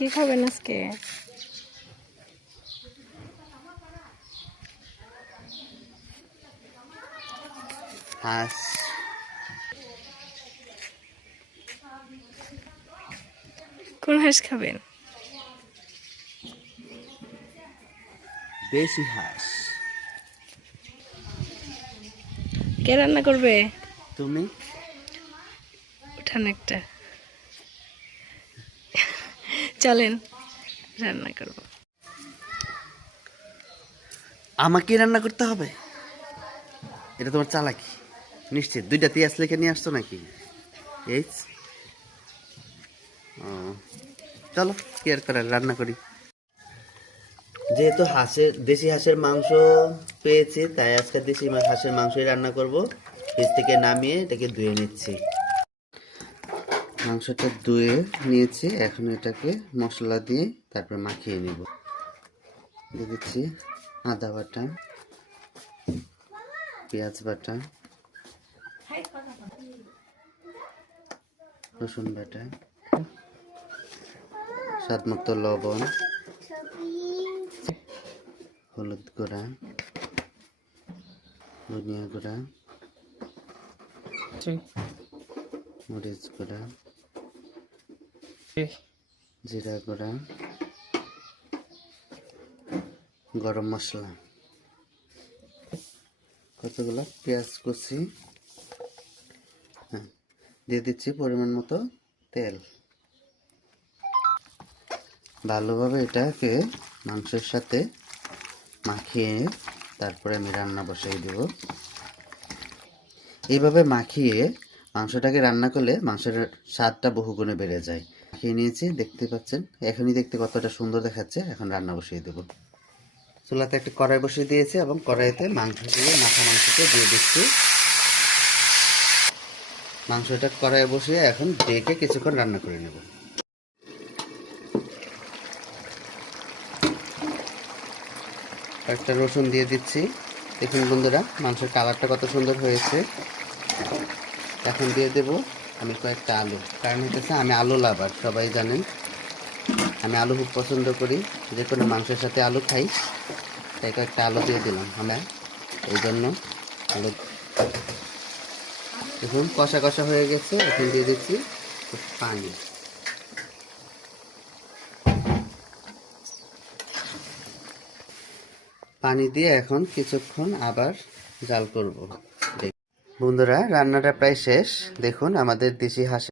কি খাবেন আজকে? হাঁস। কোন হাঁস খাবেন? দেশি হাঁস। কে রান্না করবে? তুমি? উঠান একটা, চলেন রান্না করব। আমাকে রান্না করতে হবে? এটা তোমার চালাকি নিশ্চিত। দুইটা পেঁয়াজ লেখে নিয়ে আসছো নাকি? এই ও, চলো কি আর করার, রান্না করি। যেহেতু দেশি হাঁসের মাংস পেয়েছি, তাই আজকে দেশি হাঁসের মাংসই রান্না করব। ফ্রিজ থেকে নামিয়ে এটাকে ধুয়ে নিচ্ছি। মাংসটা ধুয়ে নিয়েছি, এখন এটাকে মশলা দিয়ে তারপর মাখিয়ে নিব। দিয়ে দিচ্ছি আদা বাটা, পেঁয়াজ বাটা, রসুন বাটা, স্বাদ মতো লবণ, হলুদ গুঁড়া, ধনিয়া গুঁড়া, মরিচ গুঁড়া, জিরা গুঁড়া, গরম মশলা, কতগুলো পেঁয়াজ কুচি, হ্যাঁ দিয়ে দিচ্ছি পরিমাণ মতো তেল। ভালোভাবে এটাকে মাংসের সাথে মাখিয়ে তারপরে আমি রান্না বসাই দেব। এইভাবে মাখিয়ে মাংসটাকে রান্না করলে মাংসের স্বাদটা বহুগুণে বেড়ে যায়। মাখিয়ে নিয়েছি, দেখতে পাচ্ছেন, এখনই দেখতে কতটা সুন্দর দেখাচ্ছে। এখন রান্না বসিয়ে দেব। চুলাতে একটা কড়াই বসিয়ে দিয়েছি এবং কড়াইতে মাংসগুলো মাংসকে দিয়ে দিচ্ছি। মাংসটা কড়াইয়ে বসিয়ে এখন ডেকে কিছুক্ষণ রান্না করে নেব। একটা রসুন দিয়ে দিচ্ছি। দেখুন বন্ধুরা, মাংসের কালারটা কত সুন্দর হয়েছে। এখন দিয়ে দেব আমি কয়েকটা আলু, কারণ হচ্ছে আমি আলু লাভার, সবাই জানেন আমি আলু খুব পছন্দ করি, যে কোনো মাংসের সাথে আলু খাই, তাই কয়েকটা আলু দিয়ে দিলাম আমরা এই জন্য। আলু দেখুন কষা কষা হয়ে গেছে, এখন দিয়ে দিচ্ছি পানি। পানি দিয়ে এখন কিছুক্ষণ আবার জাল করব। বন্ধুরা, রান্নাটা প্রায় শেষ। দেখুন আমাদের দেশি হাঁস